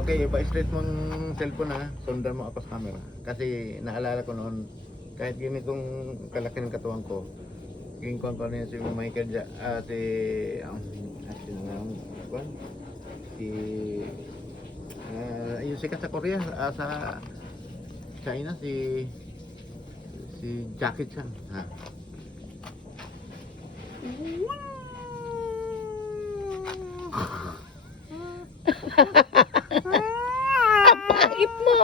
Okay, ipa-straight mong cellphone ha. Sundan mo apas camera. Kasi naalala ko noon, kahit ganitong kalaki ng katawan ko, yung kuwan ko na si Michael yung sikat sa Korea, sa China, si Jackie Chan ha. Pait mo.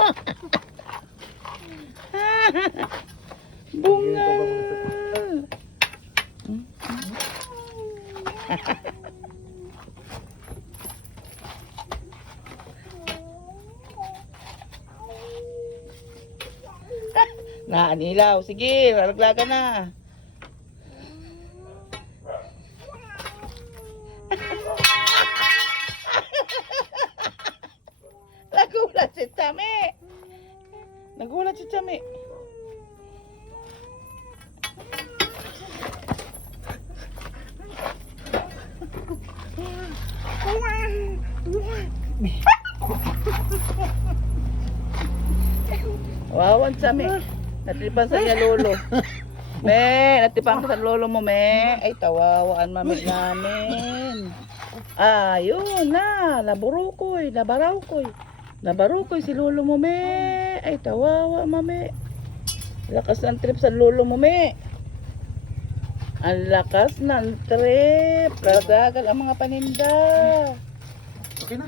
Bunga. Naanilaw. Sige, lalaglagan na. Nagulat si Chami. Nagulat si Chami. Wawan Chami. Natipan sa niya lolo. Me, natipan ka sa lolo mo, me. Ay, tawawaan mami namin. Ayun na, naburukoy, nabarawkoy. Nabarukoy si lolo mo, me. Ay, tawawa, mami. Lakas ng trip sa lolo mo, me. Ang lakas ng trip. Kagagal ang mga paninda. Okay na.